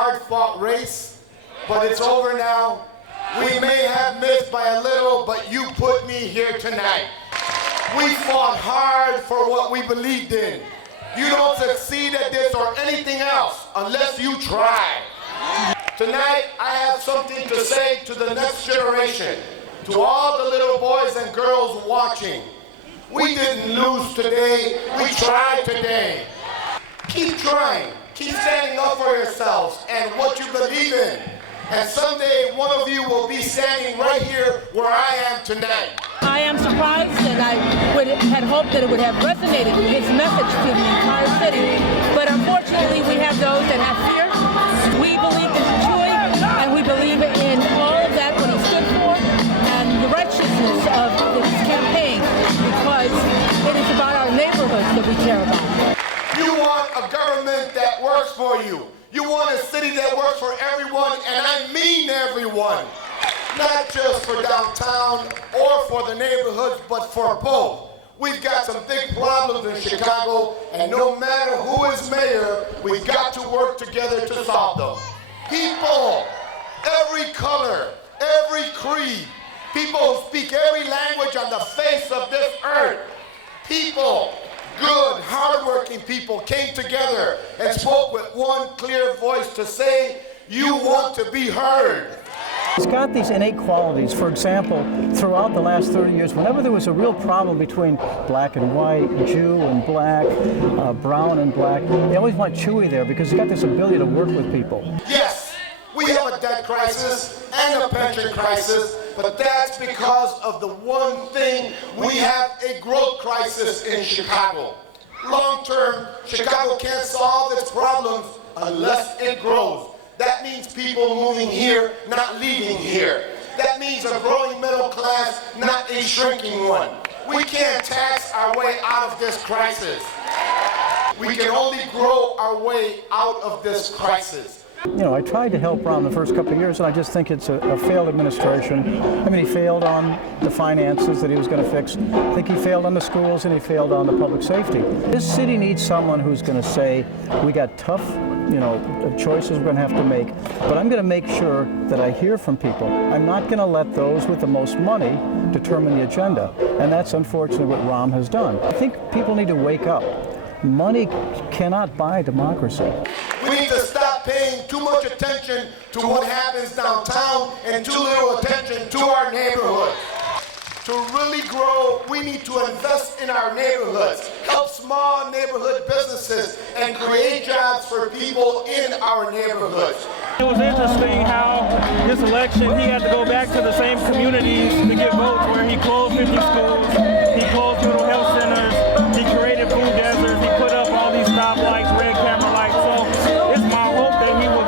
hard-fought race, but it's over now. We may have missed by a little, but you put me here tonight. We fought hard for what we believed in. You don't succeed at this or anything else unless you try. Tonight, I have something to say to the next generation, to all the little boys and girls watching. We didn't lose today, we tried today. Keep trying, keep standing up for yourselves and what you believe in. And someday, one of you will be standing right here where I am tonight. I am surprised, and I had hoped that it would have resonated with his message to the entire city. But unfortunately, we have those that have fear. We believe in Chuy, and we believe in all of that, what he stood for, and the righteousness of his campaign, because it is about our neighborhoods that we care about. You want a government that works for you. You want a city that works for everyone, and I mean everyone. Not just for downtown or for the neighborhoods, but for both. We've got some big problems in Chicago, and no matter who is mayor, we've got to work together to solve them. People, every color, every creed, people who speak every language on the face of this earth, people, good, hardworking people came together and spoke with one clear voice to say, you want to be heard. He's got these innate qualities. For example, throughout the last 30 years, whenever there was a real problem between black and white, Jew and black, brown and black, they always want Chuy there because he's got this ability to work with people. Yes, we have a debt crisis and a pension crisis, but that's because of the one thing, we have a growth crisis in Chicago. Long term, Chicago can't solve its problems unless it grows. That means people moving here, not leaving here. That means a growing middle class, not a shrinking one. We can't tax our way out of this crisis. We can only grow our way out of this crisis. You know, I tried to help Rahm the first couple of years, and I just think it's a failed administration. I mean, he failed on the finances that he was going to fix. I think he failed on the schools, and he failed on the public safety. This city needs someone who's going to say, we got tough, choices we're going to have to make, but I'm going to make sure that I hear from people. I'm not going to let those with the most money determine the agenda, and that's unfortunately what Rahm has done. I think people need to wake up. Money cannot buy democracy. We need to stop paying too much attention to what happens downtown and too little attention to our neighborhoods. To really grow, we need to invest in our neighborhoods, help small neighborhood businesses, and create jobs for people in our neighborhoods. It was interesting how this election, he had to go back to the same communities to get votes, where he closed 50 schools, he closed mental health centers, he created food deserts, he put up all these stoplights, red camera lights. So it's my hope that he will,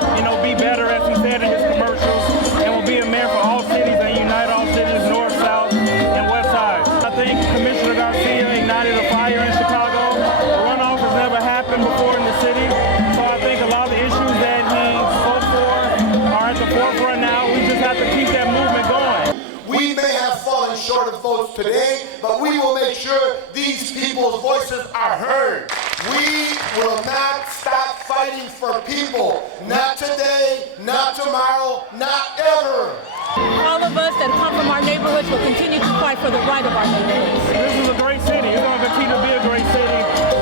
be better, as he said in his commercials, and will be a mayor for all cities and unite all cities, north, south, and west side. I think Commissioner Garcia ignited a fire in Chicago. A runoff has never happened before in the city. So I think a lot of the issues that he spoke for are at the forefront now. We just have to keep that movement going. We may have fallen short of votes today, but we will make sure these people's voices are heard. We will not stop fighting for people. Not today, not tomorrow, not ever. All of us that come from our neighborhoods will continue to fight for the right of our neighborhoods. This is a great city. It's going to continue to be a great city.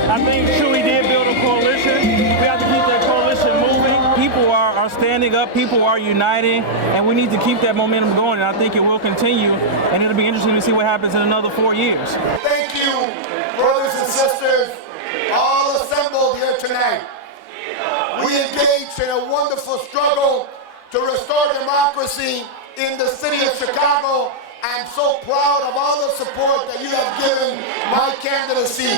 I think Chuy did build a coalition. We have to keep that coalition moving. People are standing up. People are uniting. And we need to keep that momentum going. And I think it will continue. And it'll be interesting to see what happens in another 4 years. Thank you, brothers and sisters, all assembled here tonight. We engaged in a wonderful struggle to restore democracy in the city of Chicago. I'm so proud of all the support that you have given my candidacy.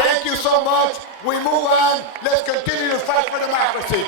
Thank you so much. We move on. Let's continue to fight for democracy.